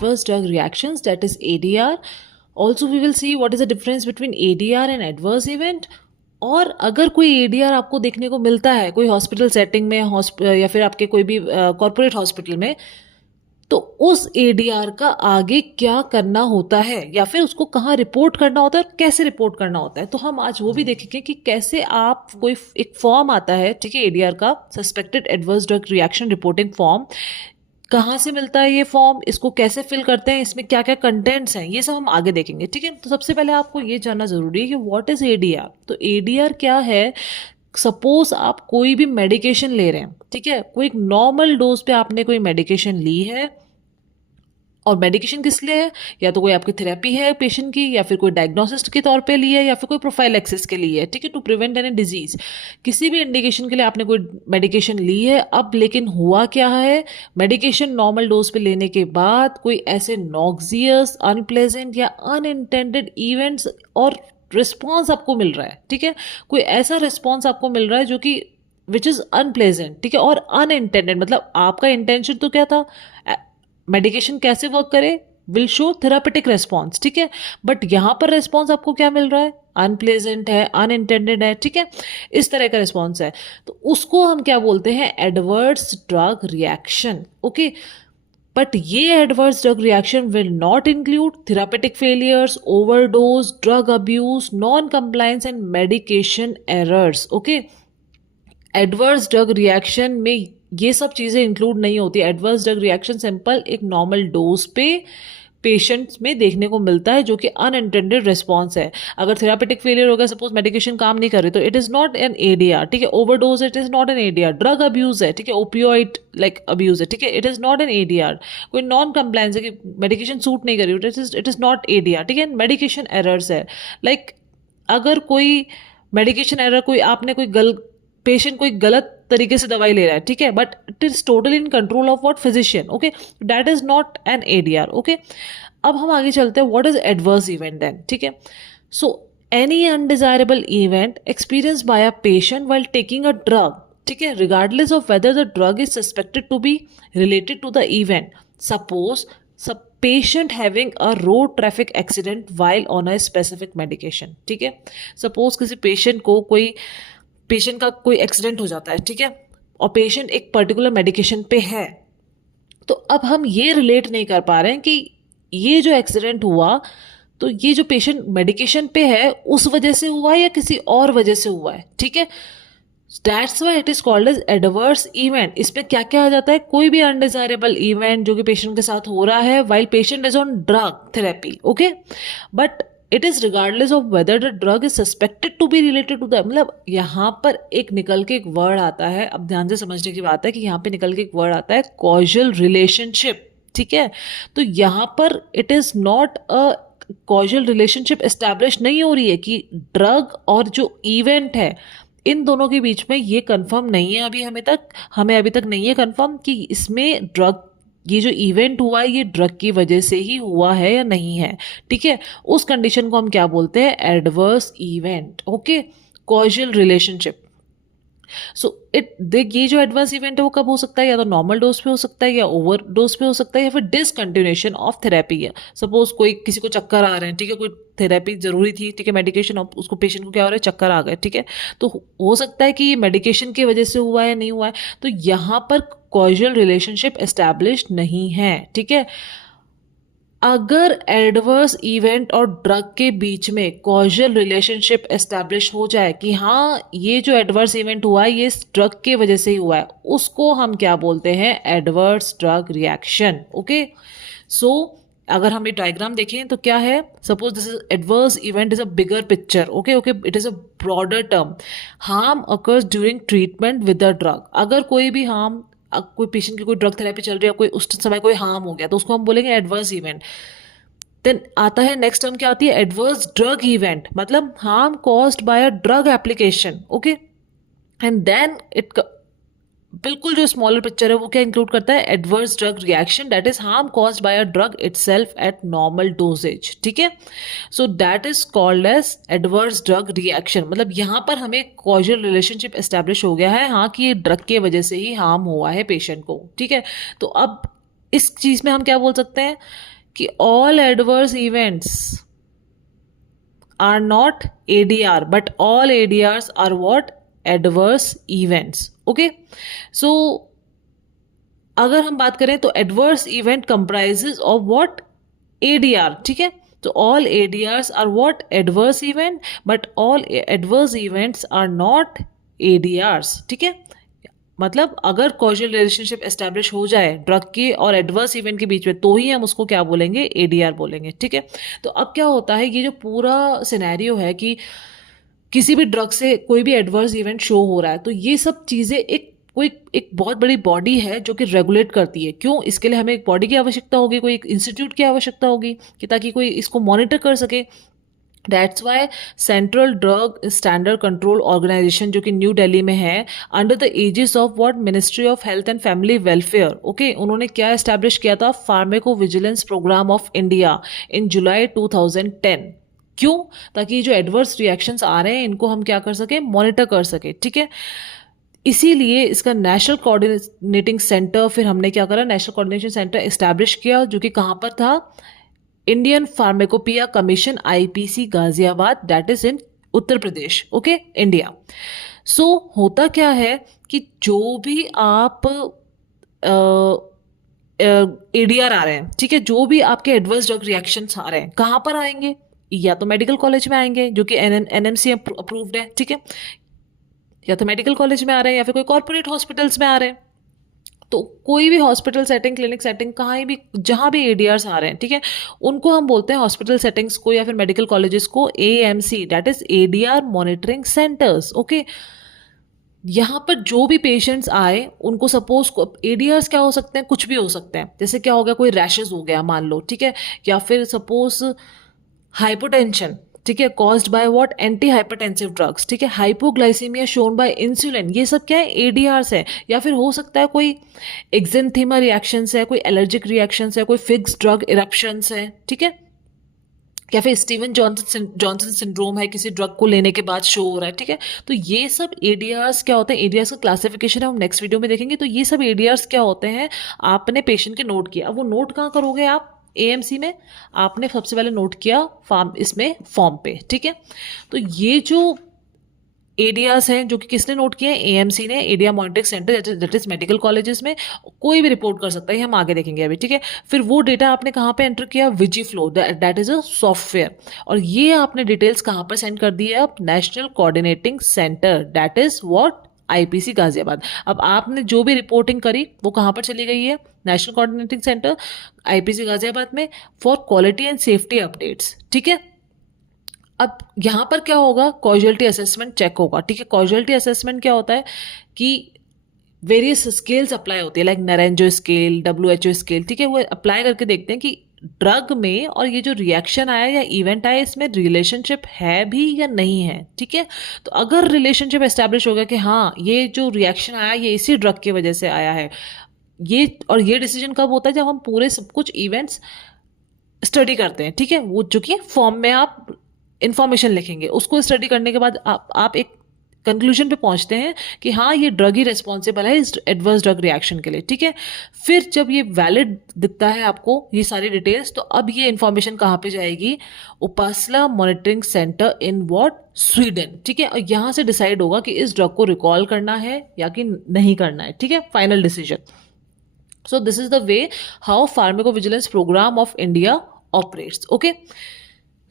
adverse drug reactions, that is ADR. Also we will see what is the difference between ADR and adverse event. और अगर कोई ADR आपको देखने को मिलता है कोई हॉस्पिटल सेटिंग में या फिर आपके कोई भी कॉर्पोरेट हॉस्पिटल में, तो उस ADR का आगे क्या करना होता है या फिर उसको कहाँ रिपोर्ट करना होता है और कैसे रिपोर्ट करना होता है, तो हम आज वो भी देखेंगे कि कैसे आप कोई एक फॉर्म आता है, ठीक है, ADR का, suspected adverse drug reaction reporting form, कहाँ से मिलता है ये फॉर्म, इसको कैसे फिल करते हैं, इसमें क्या क्या कंटेंट्स हैं, ये सब हम आगे देखेंगे, ठीक है। तो सबसे पहले आपको ये जानना जरूरी है कि व्हाट इज ADR। तो ADR क्या है? सपोज आप कोई भी मेडिकेशन ले रहे हैं, ठीक है, कोई एक नॉर्मल डोज पे आपने कोई मेडिकेशन ली है, और मेडिकेशन किस लिए है? या तो कोई आपकी थेरेपी है पेशेंट की, या फिर कोई डायग्नोसिस के तौर पे ली है, या फिर कोई प्रोफाइलैक्सिस के लिए है, ठीक है, टू प्रिवेंट एनी डिजीज। किसी भी इंडिकेशन के लिए आपने कोई मेडिकेशन ली है। अब लेकिन हुआ क्या है, मेडिकेशन नॉर्मल डोज पे लेने के बाद कोई ऐसे नॉक्सियस, अनप्लेजेंट या अनइंटेंडेड इवेंट्स और रिस्पॉन्स आपको मिल रहा है, ठीक है, कोई ऐसा रिस्पॉन्स आपको मिल रहा है जो कि विच इज़ अनप्लेजेंट, ठीक है, और अनइंटेंडेड, मतलब आपका इंटेंशन तो क्या था, मेडिकेशन कैसे वर्क करे, विल शो थेरापेटिक रेस्पॉन्स, ठीक है, बट यहाँ पर रेस्पॉन्स आपको क्या मिल रहा है, अनप्लेजेंट है, अनइंटेंडेड है, ठीक है, इस तरह का रिस्पॉन्स है, तो उसको हम क्या बोलते हैं, adverse drug reaction, okay. But ये adverse drug reaction will not include therapeutic failures, overdose, drug abuse, non compliance and medication errors, okay. Adverse drug reaction में ये सब चीज़ें इंक्लूड नहीं होती। एडवर्स ड्रग रिएक्शन सिंपल एक नॉर्मल डोज पे पेशेंट्स में देखने को मिलता है जो कि अनइंटेंडेड रिस्पॉन्स है। अगर थेरापेटिक फेलियर हो गया, सपोज मेडिकेशन काम नहीं कर रही, तो it is not an ADR, ठीक है। Overdose, it is not an ADR। Drug abuse है, ठीक है, ओपियोइड लाइक अब्यूज है, ठीक है, it is not an ADR। कोई नॉन कंप्लायंस है कि मेडिकेशन सूट नहीं कर रही, इट इज़ नॉट ADR, ठीक है। मेडिकेशन एरर्स है, लाइक अगर कोई मेडिकेशन एरर, कोई आपने कोई पेशेंट कोई गलत तरीके से दवाई ले रहा है, ठीक है, but it is totally in control of what, physician, okay, that is not an ADR, okay. अब हम आगे चलते हैं, what is adverse event then, ठीक है। So any undesirable event experience by a patient while taking a drug, ठीक है, regardless of whether the drug is suspected to be related to the event. Suppose patient having a road traffic accident while on a specific medication, ठीक है। Suppose किसी patient का कोई accident हो जाता है, ठीक है, और पेशेंट एक पर्टिकुलर मेडिकेशन पे है, तो अब हम ये रिलेट नहीं कर पा रहे हैं कि ये जो एक्सीडेंट हुआ, तो ये जो पेशेंट मेडिकेशन पे है उस वजह से हुआ है या किसी और वजह से हुआ है, ठीक है। That's why it is called as adverse event. इसमें क्या क्या आ जाता है, कोई भी अनडिजायरेबल इवेंट जो कि पेशेंट के साथ हो रहा है while patient is on drug therapy, okay, but it is regardless of whether the drug is suspected to be related to the, मतलब यहाँ पर एक निकल के एक वर्ड आता है, अब ध्यान से समझने की बात है कि यहाँ पे निकल के एक वर्ड आता है कॉजल रिलेशनशिप, ठीक है। तो यहाँ पर it is not a causal relationship establish नहीं हो रही है कि ड्रग और जो इवेंट है इन दोनों के बीच में, ये कंफर्म नहीं है हमें अभी तक नहीं है कंफर्म कि इसमें ड्रग, ये जो इवेंट हुआ है ये ड्रग की वजह से ही हुआ है या नहीं है, ठीक है। उस कंडीशन को हम क्या बोलते हैं, adverse event, okay, causal relationship. So देख, ये जो एडवर्स इवेंट है वो कब हो सकता है, या तो नॉर्मल डोज पे हो सकता है, या ओवर डोज पे हो सकता है, या फिर डिसकंटिन्यूएशन ऑफ थेरेपी है। सपोज कोई किसी को चक्कर आ रहे हैं, ठीक है, कोई थेरेपी जरूरी थी, ठीक है, मेडिकेशन, उसको पेशेंट को क्या हो रहा है, चक्कर आ गए, ठीक है, तो हो सकता है कि ये मेडिकेशन की वजह से हुआ है, नहीं हुआ है, तो यहाँ पर कॉजल रिलेशनशिप एस्टैब्लिश नहीं है, ठीक है। अगर एडवर्स इवेंट और ड्रग के बीच में कॉजल रिलेशनशिप एस्टैब्लिश हो जाए कि हाँ ये जो एडवर्स इवेंट हुआ है ये ड्रग के वजह से ही हुआ है, उसको हम क्या बोलते हैं, adverse drug reaction, okay. So अगर हम ये डायग्राम देखें तो क्या है, suppose this is adverse event is a bigger picture, okay okay, it is a broader term. Harm occurs during treatment with the drug. अगर कोई भी हार्म, कोई पेशेंट की कोई ड्रग थेरेपी चल रही है, कोई उस समय कोई हार्म हो गया, तो उसको हम बोलेंगे एडवर्स इवेंट। देन आता है नेक्स्ट टर्म, क्या आती है, एडवर्स ड्रग इवेंट, मतलब harm caused by a drug application, okay. And then it, बिल्कुल जो स्मॉलर पिक्चर है वो क्या इंक्लूड करता है, adverse drug reaction, that is harm caused by a drug itself at normal dosages, ठीक है। So that is called as adverse drug reaction. मतलब यहाँ पर हमें कॉजल रिलेशनशिप एस्टैब्लिश हो गया है, हाँ, कि ये ड्रग के वजह से ही हार्म हुआ है पेशेंट को, ठीक है। तो अब इस चीज में हम क्या बोल सकते हैं कि all adverse events are not ADR, but all ADRs are what, adverse events. Okay, so अगर हम बात करें तो adverse event comprises of what, ADR. ठीक है, तो all ADRs are what, adverse event, but all adverse events are not ADRs. ठीक है, मतलब अगर कॉजल रिलेशनशिप एस्टेब्लिश हो जाए ड्रग के और एडवर्स इवेंट के बीच में, तो ही हम उसको क्या बोलेंगे, ADR बोलेंगे. ठीक है, तो अब क्या होता है, ये जो पूरा सिनेरियो है कि किसी भी ड्रग से कोई भी एडवर्स इवेंट शो हो रहा है, तो ये सब चीज़ें कोई एक बहुत बड़ी बॉडी है जो कि रेगुलेट करती है. क्यों? इसके लिए हमें एक बॉडी की आवश्यकता होगी, कोई एक इंस्टीट्यूट की आवश्यकता होगी कि ताकि कोई इसको मॉनिटर कर सके. That's why central drug standard control organisation, जो कि न्यू दिल्ली में है, under the aegis of what, ministry of health and family welfare. Okay, उन्होंने क्या एस्टैब्लिश किया था, pharmacovigilance programme of India in July 2010. क्यों? ताकि जो एडवर्स रिएक्शंस आ रहे हैं इनको हम क्या कर सके, मॉनिटर कर सके. ठीक है, इसीलिए इसका नेशनल कोऑर्डिनेटिंग सेंटर, फिर हमने क्या करा, नेशनल कोऑर्डिनेशन सेंटर एस्टैब्लिश किया, जो कि कहाँ पर था, Indian pharmacopoeia commission IPC Ghaziabad, that is in Uttar Pradesh. Okay, India. So होता क्या है कि जो भी आप ADR आ रहे हैं, ठीक है, जो भी आपके एडवर्स ड्रग रिएक्शंस आ रहे हैं, कहाँ पर आएंगे, या तो मेडिकल कॉलेज में आएंगे जो कि NMC अप्रूव्ड है. ठीक है, या तो मेडिकल कॉलेज में आ रहे हैं या फिर कोई कॉर्पोरेट हॉस्पिटल्स में आ रहे हैं. तो कोई भी हॉस्पिटल सेटिंग, क्लिनिक सेटिंग, कहीं भी जहाँ भी ADRs आ रहे हैं, ठीक है, उनको हम बोलते हैं हॉस्पिटल सेटिंग्स को या फिर मेडिकल कॉलेजेस को AMC, that is ADR monitoring centres. Okay, यहाँ पर जो भी पेशेंट्स आए उनको सपोज ADRs क्या हो सकते हैं, कुछ भी हो सकते हैं. जैसे क्या हो गया, कोई रैशेज हो गया मान लो, ठीक है, या फिर सपोज हाइपोटेंशन, ठीक है, caused by what, anti hypertensive drugs. ठीक है, हाइपोग्लाइसीमिया शोन बाय इंसुलिन, ये सब क्या है, ADRs है. या फिर हो सकता है कोई एक्जेंथीमा रिएक्शंस है, कोई एलर्जिक रिएक्शंस है, कोई फिक्स ड्रग इरप्शंस है. ठीक है, या फिर स्टीवन जॉनसन सिंड्रोम है, किसी ड्रग को लेने के बाद शो हो रहा है. ठीक है, तो ये सब ADRs क्या होते हैं, ADRs का क्लासिफिकेशन हम नेक्स्ट वीडियो में देखेंगे. तो ये सब ADRs क्या होते हैं, आपने पेशेंट के नोट किया, अब वो नोट कहाँ करोगे आप, AMC में. आपने सबसे पहले नोट किया फॉर्म पे. ठीक है, तो ये जो ADRs हैं जो कि किसने नोट किए हैं, AMC ने, ADR monitoring centre, that is medical colleges में कोई भी रिपोर्ट कर सकता है, हम आगे देखेंगे अभी. ठीक है, फिर वो डेटा आपने कहाँ पे एंटर किया, विजीफ्लो, दैट इज अ सॉफ्टवेयर, और ये आपने डिटेल्स कहाँ पर सेंड कर दी है, अब national coordinating centre, that is what, IPC Ghaziabad. अब आपने जो भी रिपोर्टिंग करी वो कहाँ पर चली गई है, national coordinating centre IPC Ghaziabad में, for quality and safety updates. ठीक है, अब यहाँ पर क्या होगा, कॉजुअलिटी असेसमेंट चेक होगा. ठीक है, कॉजुअलिटी असेसमेंट क्या होता है कि वेरियस स्केल्स अप्लाई होती है, लाइक नरेंजो स्केल, WHO स्केल. ठीक है, वो अप्लाई करके देखते हैं कि ड्रग में और ये जो रिएक्शन आया या इवेंट आया, इसमें रिलेशनशिप है भी या नहीं है. ठीक है, तो अगर रिलेशनशिप एस्टैब्लिश हो गया कि हाँ ये जो रिएक्शन आया ये इसी ड्रग की वजह से आया है, ये डिसीजन कब होता है, जब हम पूरे सब कुछ इवेंट्स स्टडी करते हैं. ठीक है, वो जो कि फॉर्म में आप इंफॉर्मेशन लिखेंगे, उसको स्टडी करने के बाद आप एक कंक्लूजन पे पहुंचते हैं कि हाँ ये ड्रग ही रिस्पॉन्सिबल है इस एडवर्स ड्रग रिएक्शन के लिए. ठीक है, फिर जब ये वैलिड दिखता है आपको ये सारी डिटेल्स, तो अब ये इंफॉर्मेशन कहाँ पे जाएगी, Uppsala monitoring centre in what, Sweden. ठीक है, और यहाँ से डिसाइड होगा कि इस ड्रग को रिकॉल करना है या कि नहीं करना है. ठीक है, final decision. So this is the way how pharmacovigilance programme of India operates. Okay,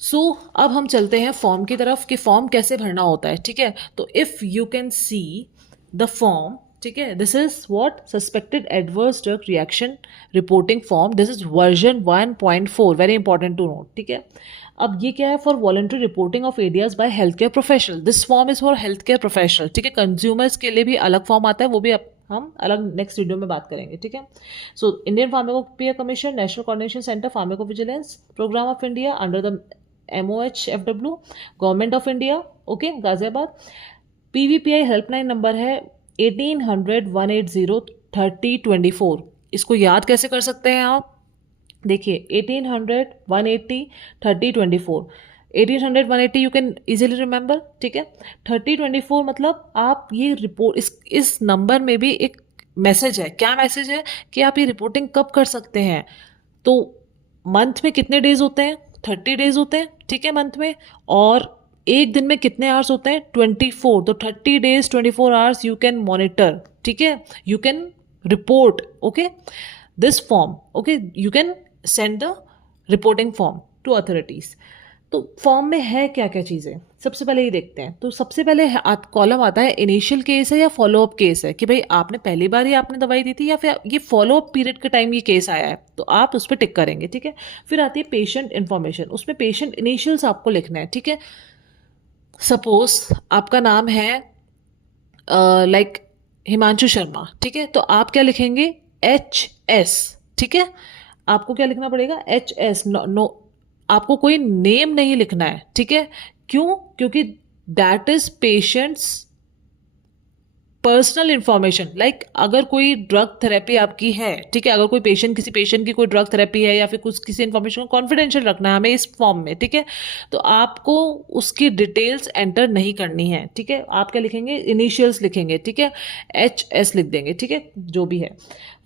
so अब हम चलते हैं फॉर्म की तरफ कि फॉर्म कैसे भरना होता है. ठीक है, तो if you can see the form, ठीक है, this is what, suspected adverse drug reaction reporting form, this is version 1.4, very important to note. ठीक है, अब ये क्या है, for voluntary reporting of ADRs by health care professional. This form is for health care professional. ठीक है, consumers के लिए भी अलग फॉर्म आता है, वो भी हम अलग नेक्स्ट वीडियो में बात करेंगे. ठीक है, so Indian pharmacopoeia commission, national coordination centre pharmacovigilance programme of India under the MOHFW, government of India. Okay, Ghaziabad. PVPI helpline number है 1800-180-3024. इसको याद कैसे कर सकते हैं आप, देखिए 1800-180-3024. 1800-180 यू कैन इजीली रिमेंबर. ठीक है, 3024 मतलब आप ये रिपोर्ट, इस नंबर में भी एक मैसेज है। क्या मैसेज है कि आप ये रिपोर्टिंग कब कर सकते हैं। तो मंथ में कितने डेज होते हैं, 30 डेज होते हैं, ठीक है, मंथ में। और एक दिन में कितने आवर्स होते हैं, 24। तो 30 days 24 hours you can monitor, ठीक है, you can report, okay, this form, okay, you can send the reporting form to authorities. तो फॉर्म में है क्या क्या चीज़ें, सबसे पहले ये देखते हैं। तो सबसे पहले कॉलम आता है इनिशियल केस है या फॉलोअप केस है, कि भाई आपने पहली बार ही आपने दवाई दी थी या फिर ये फॉलोअप पीरियड के टाइम ये केस आया है, तो आप उस पर टिक करेंगे, ठीक है। फिर आती है पेशेंट इन्फॉर्मेशन, उसमें पेशेंट इनिशियल्स आपको लिखना है, ठीक है। सपोज आपका नाम है लाइक हिमांशु शर्मा, ठीक है, तो आप क्या लिखेंगे, HS, ठीक है। आपको क्या लिखना पड़ेगा, HS, नो, आपको कोई नेम नहीं लिखना है, ठीक है। क्यों, क्योंकि that is patients personal information. Like अगर कोई ड्रग थेरेपी आपकी है, ठीक है, अगर कोई पेशेंट, किसी पेशेंट की कोई ड्रग थेरेपी है या फिर कुछ किसी इन्फॉर्मेशन को कॉन्फिडेंशियल रखना है हमें इस फॉर्म में, ठीक है, तो आपको उसकी डिटेल्स एंटर नहीं करनी है, ठीक है। आप क्या लिखेंगे, इनिशियल्स लिखेंगे, ठीक है, HS लिख देंगे, ठीक है, जो भी है।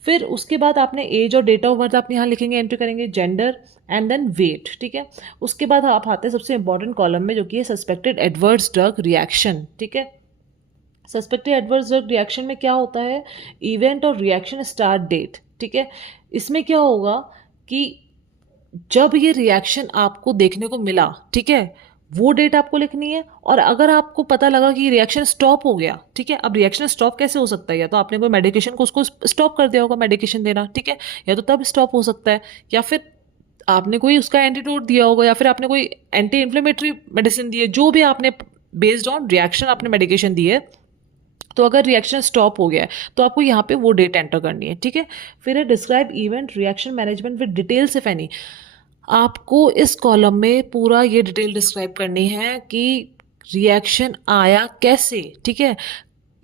फिर उसके बाद आपने एज और डेट ऑफ बर्थ आप यहाँ लिखेंगे, एंट्री करेंगे, जेंडर एंड देन वेट, ठीक है। उसके बाद आप आते हैं सबसे इंपॉर्टेंट कॉलम में, जो कि है सस्पेक्टेड एडवर्स ड्रग रिएक्शन, ठीक है। सस्पेक्टेड एडवर्स ड्रग रिएक्शन में क्या होता है, इवेंट और रिएक्शन स्टार्ट डेट, ठीक है। इसमें क्या होगा कि जब ये रिएक्शन आपको देखने को मिला, ठीक है, वो डेट आपको लिखनी है। और अगर आपको पता लगा कि रिएक्शन स्टॉप हो गया, ठीक है, अब रिएक्शन स्टॉप कैसे हो सकता है, या तो आपने कोई मेडिकेशन को उसको स्टॉप कर दिया होगा मेडिकेशन देना, ठीक है, या तो तब स्टॉप हो सकता है, या फिर आपने कोई उसका एंटीडोट दिया होगा, या फिर आपने कोई एंटी इन्फ्लेमेटरी मेडिसिन दी है, जो भी आपने बेस्ड ऑन रिएक्शन आपने मेडिकेशन दी है। तो अगर रिएक्शन स्टॉप हो गया है तो आपको यहाँ पे वो डेट एंटर करनी है, ठीक है। फिर है describe event reaction management with details if any. आपको इस कॉलम में पूरा ये डिटेल डिस्क्राइब करनी है कि रिएक्शन आया कैसे, ठीक है,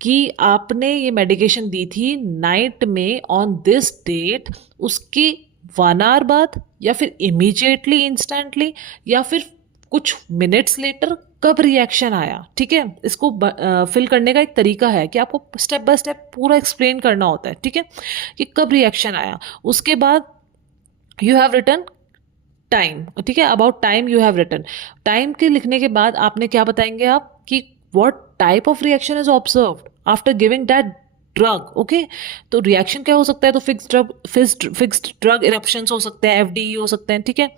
कि आपने ये मेडिकेशन दी थी नाइट में ऑन दिस डेट, उसकी 1 आवर बाद, या फिर इमीडिएटली इंस्टेंटली, या फिर कुछ मिनट्स लेटर, कब रिएक्शन आया, ठीक है। इसको फिल करने का एक तरीका है कि आपको स्टेप बाय स्टेप पूरा एक्सप्लेन करना होता है, ठीक है, कि कब रिएक्शन आया। उसके बाद यू हैव रिटन टाइम, ठीक है, about time you have written. Time के लिखने के बाद आपने क्या बताएंगे आप, कि what type of reaction is observed after giving that drug, okay. तो रिएक्शन क्या हो सकता है, तो फिक्स्ड ड्रग इरप्शंस हो सकते हैं, FDE हो सकते हैं, ठीक है,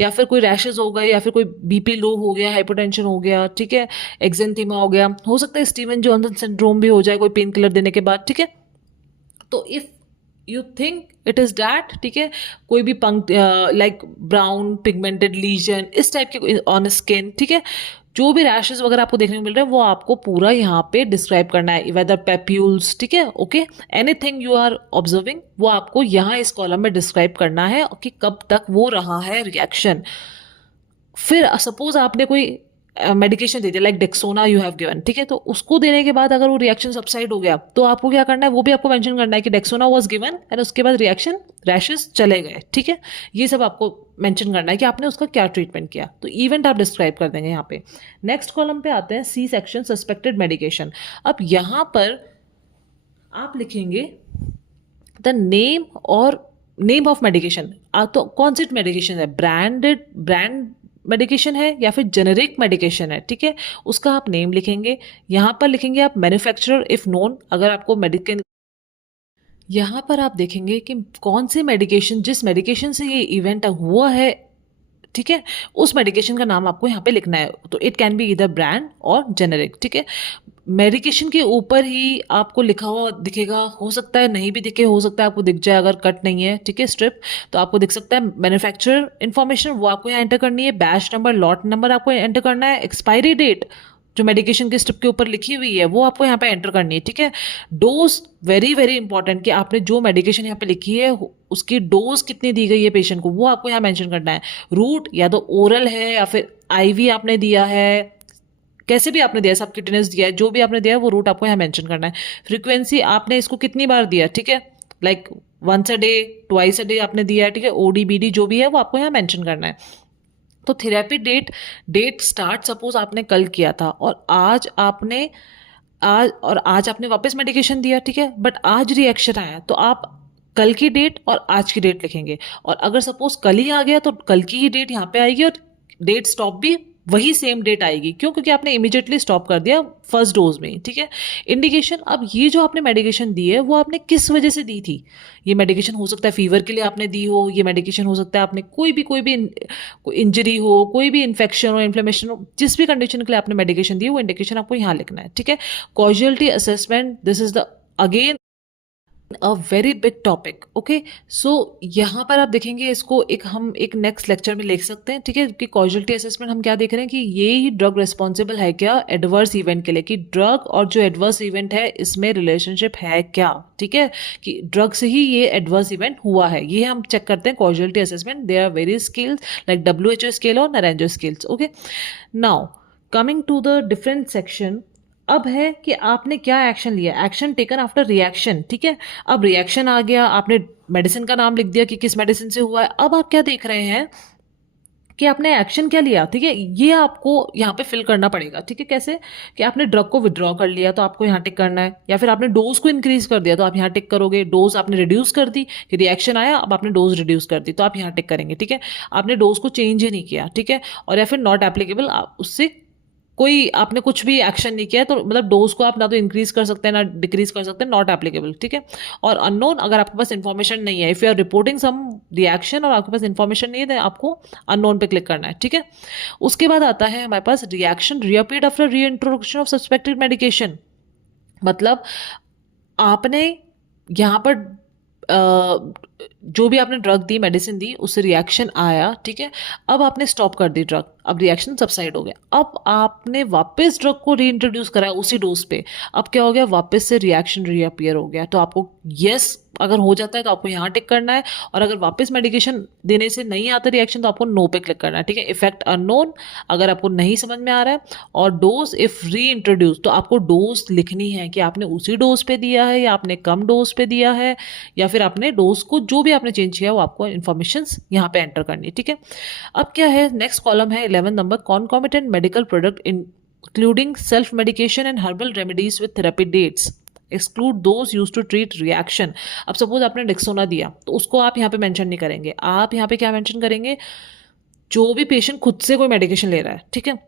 या फिर कोई रैशेज हो गए, या फिर कोई BP लो हो गया, हाइपरटेंशन हो गया, ठीक है, एक्जेंथीमा हो गया, हो सकता है स्टीवन जॉनसन सिंड्रोम भी हो जाए कोई पेन किलर देने के बाद, ठीक है। तो if you think it is that, ठीक है, कोई भी पंक्ट लाइक ब्राउन पिगमेंटेड लीजन इस टाइप के ऑन स्किन, ठीक है, जो भी रैशेज वगैरह आपको देखने को मिल रहे हैं वो आपको पूरा यहाँ पे डिस्क्राइब करना है, वेदर पेप्यूल्स, ठीक है, okay, anything you are observing वो आपको यहाँ इस कॉलम में डिस्क्राइब करना है कि कब तक वो रहा है रिएक्शन। फिर सपोज आपने कोई मेडिकेशन दे दिया, like Dexona you have given, ठीक है, तो उसको देने के बाद अगर वो रिएक्शन सबसाइड हो गया तो आपको क्या करना है, वो भी आपको मेंशन करना है कि डेक्सोना वाज गिवन एंड उसके बाद रिएक्शन रैशेस चले गए, ठीक है। ये सब आपको मेंशन करना है कि आपने उसका क्या ट्रीटमेंट किया। तो इवेंट आप डिस्क्राइब कर देंगे यहाँ पे। नेक्स्ट कॉलम पे आते हैं C सेक्शन, सस्पेक्टेड मेडिकेशन। अब यहाँ पर आप लिखेंगे द नेम और नेम ऑफ मेडिकेशन। तो कौन सी मेडिकेशन है, ब्रांड मेडिकेशन है या फिर जेनेरिक मेडिकेशन है, ठीक है, उसका आप नेम लिखेंगे। यहाँ पर लिखेंगे आप मैन्युफैक्चरर इफ नोन, अगर आपको मेडिकल, यहाँ पर आप देखेंगे कि कौन सी मेडिकेशन, जिस मेडिकेशन से ये इवेंट हुआ है, ठीक है, उस मेडिकेशन का नाम आपको यहाँ पे लिखना है। तो इट कैन बी इधर ब्रांड और जेनेरिक, ठीक है। मेडिकेशन के ऊपर ही आपको लिखा हुआ दिखेगा, हो सकता है नहीं भी दिखे, हो सकता है आपको दिख जाए अगर कट नहीं है, ठीक है, स्ट्रिप, तो आपको दिख सकता है मैन्युफैक्चरर इन्फॉर्मेशन, वो आपको यहाँ एंटर करनी है, बैच नंबर, लॉट नंबर आपको एंटर करना है, एक्सपायरी डेट जो मेडिकेशन के स्ट्रिप के ऊपर लिखी हुई है वो आपको यहाँ पे एंटर करनी है, ठीक है। डोज, वेरी वेरी इंपॉर्टेंट, कि आपने जो मेडिकेशन यहाँ पे लिखी है उसकी डोज कितनी दी गई है पेशेंट को, वो आपको यहाँ मेंशन करना है। रूट या तो ओरल है या फिर IV आपने दिया है, कैसे भी आपने दिया है, सबक्यूटेनियस दिया है, जो भी आपने दिया है वो रूट आपको यहाँ मेंशन करना है। फ्रीक्वेंसी आपने इसको कितनी बार दिया, ठीक है, like once a day, twice a day आपने दिया है, ठीक है, OD BD जो भी है वो आपको यहाँ मेंशन करना है। तो थेरेपी डेट स्टार्ट सपोज आपने कल किया था और आज आपने आज आपने वापस मेडिकेशन दिया, ठीक है, बट आज रिएक्शन आया, तो आप कल की डेट और आज की डेट लिखेंगे। और अगर सपोज कल ही आ गया तो कल की ही डेट यहाँ पे आएगी और डेट स्टॉप भी वही सेम डेट आएगी। क्यों? क्योंकि आपने इमीडिएटली स्टॉप कर दिया फर्स्ट डोज में ही, ठीक है। इंडिकेशन, अब ये जो आपने मेडिकेशन दी है वो आपने किस वजह से दी थी। ये मेडिकेशन हो सकता है फीवर के लिए आपने दी हो, ये मेडिकेशन हो सकता है आपने कोई भी इंजरी हो, कोई भी इन्फेक्शन हो, इन्फ्लेमेशन हो, जिस भी कंडीशन के लिए आपने मेडिकेशन दी है वो इंडिकेशन आपको यहाँ लिखना है, ठीक है। Causality assessment, this is the again a very big topic, okay. So यहाँ पर आप देखेंगे इसको हम एक नेक्स्ट लेक्चर में लिख सकते हैं, ठीक है, कि कॉजुअलिटी असेसमेंट हम क्या देख रहे हैं कि ये ही ड्रग रिस्पॉन्सिबल है क्या एडवर्स इवेंट के लिए, कि ड्रग और जो एडवर्स इवेंट है इसमें रिलेशनशिप है क्या, ठीक है, कि ड्रग से ही ये एडवर्स इवेंट हुआ है, ये हम चेक करते हैं causality assessment. There are various scales like WHO scale और Naranjo scales, okay. Now coming to the different section, अब है कि आपने क्या एक्शन लिया, एक्शन टेकन आफ्टर रिएक्शन, ठीक है। अब रिएक्शन आ गया, आपने मेडिसिन का नाम लिख दिया कि किस मेडिसिन से हुआ है। अब आप क्या देख रहे हैं कि आपने एक्शन क्या लिया, ठीक है, ये आपको यहाँ पे फिल करना पड़ेगा, ठीक है। कैसे? कि आपने ड्रग को विड्रॉ कर लिया तो आपको यहाँ टिक करना है, या फिर आपने डोज को इंक्रीज कर दिया तो आप यहाँ टिक करोगे। डोज आपने रिड्यूस कर दी कि रिएक्शन आया, अब आपने डोज रिड्यूस कर दी तो आप यहाँ टिक करेंगे, ठीक है। आपने डोज को चेंज ही नहीं किया, ठीक है, और या फिर नॉट एप्लीकेबल, उससे कोई आपने कुछ भी एक्शन नहीं किया है, तो मतलब डोज को आप ना तो इंक्रीज कर सकते हैं ना डिक्रीज कर सकते हैं, नॉट एप्लीकेबल, ठीक है। और अननोन, अगर आपके पास इन्फॉर्मेशन नहीं है, if you are reporting some reaction और आपके पास इन्फॉर्मेशन नहीं है तो आपको अननोन पे क्लिक करना है, ठीक है। उसके बाद आता है हमारे पास रिएक्शन रीअपीयर्ड आफ्टर री इंट्रोडक्शन ऑफ सस्पेक्टेड मेडिकेशन। मतलब आपने यहाँ पर जो भी आपने ड्रग दी, मेडिसिन दी, उससे रिएक्शन आया, ठीक है। अब आपने स्टॉप कर दी ड्रग, अब रिएक्शन सबसाइड हो गया, अब आपने वापस ड्रग को रीइंट्रोड्यूस करा उसी डोज पे, अब क्या हो गया, वापस से रिएक्शन रीअपियर हो गया। तो आपको यस अगर हो जाता है तो आपको यहाँ टिक करना है, और अगर वापस मेडिकेशन देने से नहीं आता रिएक्शन तो आपको नो पे क्लिक करना है, ठीक है। इफेक्ट अननोन अगर आपको नहीं समझ में आ रहा है, और डोज इफ री इंट्रोड्यूस तो आपको डोज लिखनी है कि आपने उसी डोज पे दिया है या आपने कम डोज पे दिया है, या फिर आपने डोज को जो भी आपने चेंज किया वो आपको इन्फॉर्मेशन यहाँ पे एंटर करनी है, ठीक है। अब क्या है, नेक्स्ट कॉलम है 11 number, concomitant medical product including self medication and herbal remedies with therapy dates, exclude those use to treat reaction. अब सपोज आपने डेक्सोना दिया तो उसको आप यहाँ पे मेंशन नहीं करेंगे, आप यहाँ पे क्या मेंशन करेंगे, जो भी पेशेंट खुद से कोई मेडिकेशन ले रहा है, ठीक है,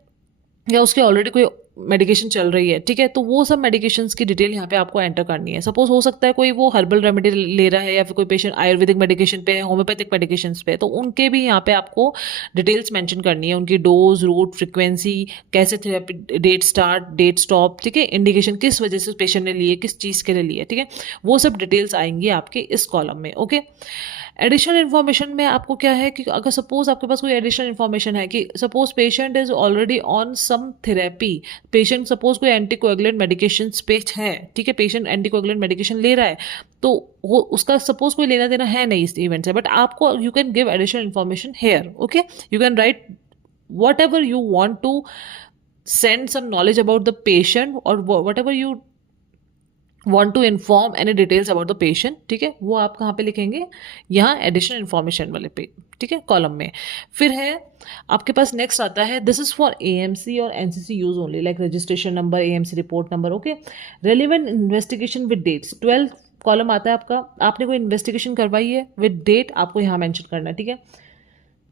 या उसके ऑलरेडी कोई मेडिकेशन चल रही है, ठीक है, तो वो सब मेडिकेशंस की डिटेल यहाँ पे आपको एंटर करनी है। सपोज हो सकता है कोई वो हर्बल रेमेडी ले रहा है, या फिर कोई पेशेंट आयुर्वेदिक मेडिकेशन पे है, होम्योपैथिक मेडिकेशंस पे है, तो उनके भी यहाँ पे आपको डिटेल्स मेंशन करनी है, उनकी डोज, रूट, फ्रिक्वेंसी, कैसे therapy, date start, date stop, ठीक है, इंडिकेशन किस वजह से पेशेंट ने लिए, किस चीज़ के लिए लिए, ठीक है, वो सब डिटेल्स आएंगी आपके इस कॉलम में, ओके। एडिशनल इन्फॉर्मेशन में आपको क्या है कि अगर सपोज आपके पास कोई एडिशनल इन्फॉर्मेशन है कि suppose patient is already on some therapy, patient suppose कोई एंटीकोएगुलेंट मेडिकेशन पे है, ठीक है, पेशेंट एंटीकोएगुलेंट मेडिकेशन ले रहा है, तो वो उसका सपोज कोई लेना देना है नहीं इस इवेंट से, बट आपको you can give additional information here, okay. You can write whatever you want to send some knowledge about the patient or whatever you want to inform any details about the patient, ठीक है, वो आप कहाँ पे लिखेंगे, यहाँ additional information वाले पे, ठीक है, कॉलम में। फिर है आपके पास नेक्स्ट आता है, दिस इज फॉर AMC और NCC use only, like registration number, AMC report number, okay. Relevant investigation with dates, 12 column आता है आपका, आपने कोई इन्वेस्टिगेशन करवाई है विद डेट, आपको यहाँ मेंशन करना है, ठीक है।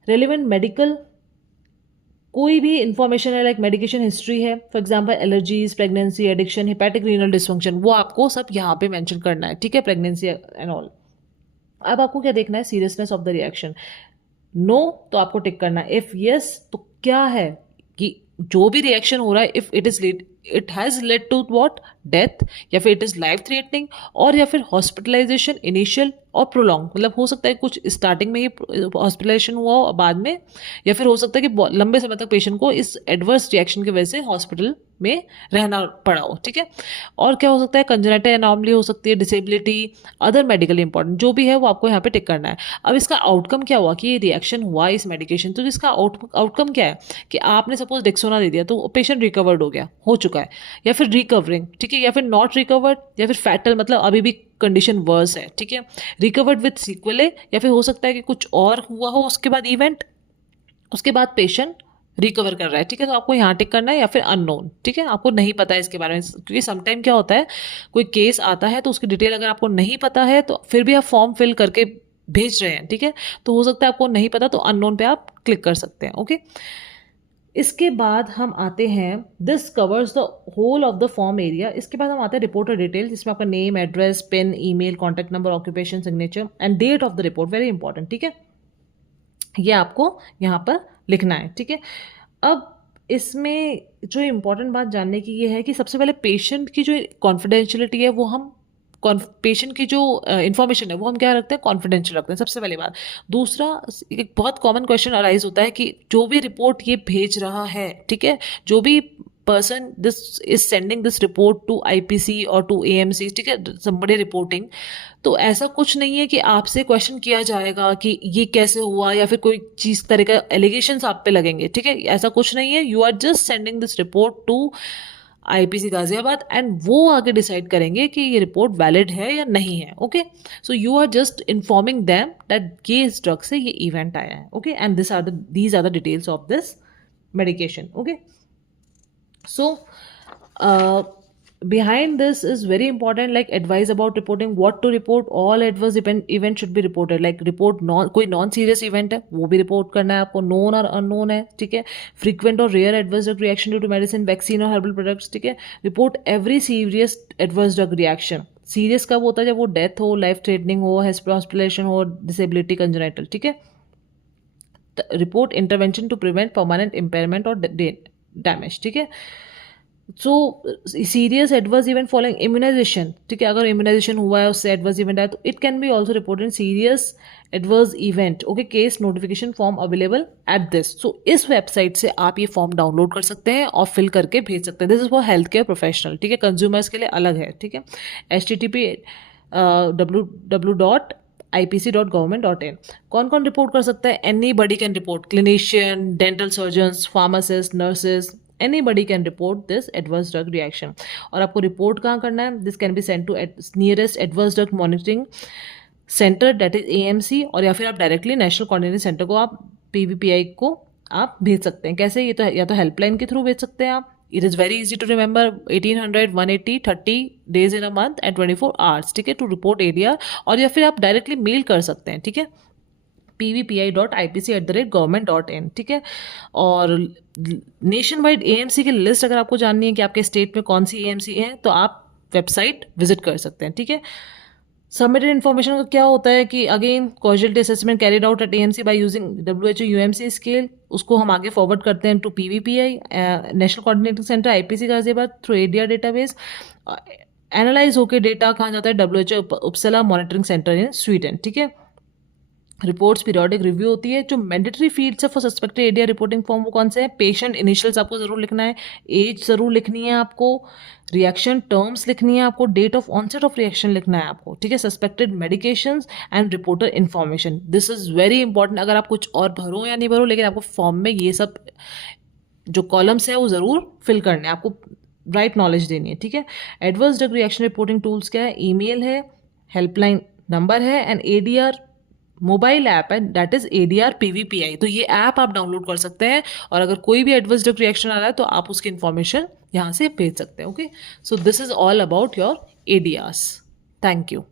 रेलिवेंट मेडिकल कोई भी इंफॉर्मेशन है, लाइक मेडिकेशन हिस्ट्री है, for example allergies, pregnancy, addiction, hepatic renal dysfunction, वो आपको सब यहाँ पे मेंशन करना है, ठीक है, प्रेगनेंसी एंड ऑल। अब आपको क्या देखना है, seriousness of the reaction, no तो आपको टिक करना है, इफ यस तो क्या है कि जो भी रिएक्शन हो रहा है, if it has led to what, death, या फिर इट इज लाइफ थ्रेटनिंग, और या फिर हॉस्पिटलाइजेशन इनिशियल और प्रोलॉन्ग, मतलब हो सकता है कुछ स्टार्टिंग में ही हॉस्पिटलाइजेशन हुआ बाद में, या फिर हो सकता है कि लंबे समय तक पेशेंट को इस एडवर्स रिएक्शन की वजह से हॉस्पिटल में रहना पड़ा हो, ठीक है। और क्या हो सकता है, कंजेनिटल एनॉमली हो सकती है, डिसेबिलिटी, अदर मेडिकली इंपॉर्टेंट जो भी है वो आपको यहाँ पे टिक करना है। अब इसका आउटकम क्या हुआ कि ये रिएक्शन हुआ इस मेडिकेशन, तो इसका आउटकम क्या है कि आपने सपोज डेक्सोना दे दिया तो पेशेंट रिकवर्ड हो चुका है, या फिर रिकवरिंग, ठीक है, या फिर नॉट रिकवर्ड, या फिर फैटल, मतलब अभी भी कंडीशन वर्स है, ठीक है, रिकवर्ड विद सीक्वले, या फिर हो सकता है कि कुछ और हुआ हो उसके बाद इवेंट, उसके बाद पेशेंट रिकवर कर रहा है, ठीक है। तो आपको यहाँ टिक करना है, या फिर अननोन, ठीक है, आपको नहीं पता है इसके बारे में, क्योंकि समटाइम क्या होता है, कोई केस आता है तो उसकी डिटेल अगर आपको नहीं पता है तो फिर भी आप फॉर्म फिल करके भेज रहे हैं, ठीक है, तो हो सकता है आपको नहीं पता, तो अननोन पे आप क्लिक कर सकते हैं, ओके। इसके बाद हम आते हैं, this covers the whole of the form area. इसके बाद हम आते हैं रिपोर्टर डिटेल, जिसमें आपका name, address, pin, email, contact number, occupation, signature and date of the report, very important, ठीक है, ये आपको यहाँ पर लिखना है, ठीक है। अब इसमें जो इम्पोर्टेंट बात जानने की ये है कि सबसे पहले पेशेंट की जो कॉन्फिडेंशियलिटी है वो हम पेशेंट की जो इन्फॉर्मेशन है वो हम क्या रखते हैं, कॉन्फिडेंशियल रखते हैं, सबसे पहली बात। दूसरा, एक बहुत कॉमन क्वेश्चन अराइज होता है कि जो भी रिपोर्ट ये भेज रहा है, ठीक है, जो भी person this is sending this report to IPC और टू एएमसी, ठीक है, समबडी रिपोर्टिंग, तो ऐसा कुछ नहीं है कि आपसे क्वेश्चन किया जाएगा कि ये कैसे हुआ, या फिर कोई चीज तरह का एलिगेशंस आप पे लगेंगे, ठीक है, ऐसा कुछ नहीं है। You are just sending this report to IPC Ghaziabad and वो आगे डिसाइड करेंगे कि ये रिपोर्ट वैलिड है या नहीं है, okay. So you are just informing them that ये इस ड्रग से ये इवेंट आया है, okay, and these are the details of this medication, okay. So, behind this is very important, like advice about reporting, what to report, all adverse event should be reported, like report कोई non serious event है वो भी report करना है आपको, known और unknown है, ठीक है, फ्रीक्वेंट और rare adverse drug reaction due to medicine, vaccine और हर्बल प्रोडक्ट्स, ठीक है, report every serious adverse drug reaction. Serious कब होता है, जब वो डेथ हो, लाइफ थ्रेटनिंग हो, हॉस्पिटलाइजेशन हो, डिसेबिलिटी, कंजेनाइटल, ठीक है। Report intervention to prevent permanent impairment और डैमेज, ठीक है। So serious adverse event following immunisation, ठीक है, अगर इम्यूनाइजेशन हुआ है उससे एडवर्स इवेंट आया तो it can be also reported serious adverse event, okay. Case notification form available at this. So इस वेबसाइट से आप ये फॉर्म डाउनलोड कर सकते हैं और फिल करके भेज सकते हैं। This is for health care professional, ठीक है, कंज्यूमर्स के लिए अलग है, ठीक है। HTTP www.ipc.government.in। कौन कौन रिपोर्ट कर सकता है, any buddy can report, clinician, dental surgeons, pharmacist, nurses, anybody can report this adverse drug reaction। और आपको रिपोर्ट कहाँ करना है, this can be send to nearest adverse drug monitoring centre, that is AMC, और या फिर आप डायरेक्टली नेशनल कोऑर्डिनेटिंग सेंटर को, आप PVPI को आप भेज सकते हैं। कैसे, ये तो या तो हेल्पलाइन के थ्रू भेज सकते हैं आप, it is very easy to remember, 1800 180 30 days in a month and 24 hours, ठीक है, टू रिपोर्ट ADR, और या फिर आप डायरेक्टली मेल कर सकते हैं, ठीक है, pvpi.ipc@government.in, ठीक है। और नेशन वाइड AMC की लिस्ट अगर आपको जाननी है कि आपके स्टेट में कौन सी AMC है, तो आप वेबसाइट विजिट कर सकते हैं, ठीक है। सबमिटेड इन्फॉर्मेशन का क्या होता है कि again causality assessment carried out at AMC by using WHO UMC scale, उसको हम आगे फॉरवर्ड करते हैं to PVPI national coordinating centre IPC Ghaziabad through ADR database. Analyse होकर डेटा कहाँ जाता है, WHO Uppsala monitoring centre in Sweden, ठीक है। रिपोर्ट्स पीरियोडिक रिव्यू होती है। जो मैंडेटरी फील्ड्स है for suspected ADR reporting form वो कौन से हैं, पेशेंट इनिशियल्स आपको जरूर लिखना है, एज जरूर लिखनी है आपको, रिएक्शन टर्म्स लिखनी है आपको, date of onset of reaction लिखना है आपको, ठीक है, suspected medications and reporter information. This is very important, अगर आप कुछ और भरो या नहीं भरो, लेकिन आपको फॉर्म में ये सब जो कॉलम्स है वो जरूर फिल करने हैं, आपको राइट नॉलेज देनी है, ठीक है। Adverse drug reaction reporting tools क्या है, ईमेल है, हेल्पलाइन नंबर है, एंड ADR मोबाइल ऐप है, दैट इज ADR PVPI। तो ये ऐप आप डाउनलोड कर सकते हैं, और अगर कोई भी एडवर्स ड्रग रिएक्शन आ रहा है तो आप उसकी इन्फॉर्मेशन यहाँ से भेज सकते हैं, okay. So this is all about your ADRs। Thank you.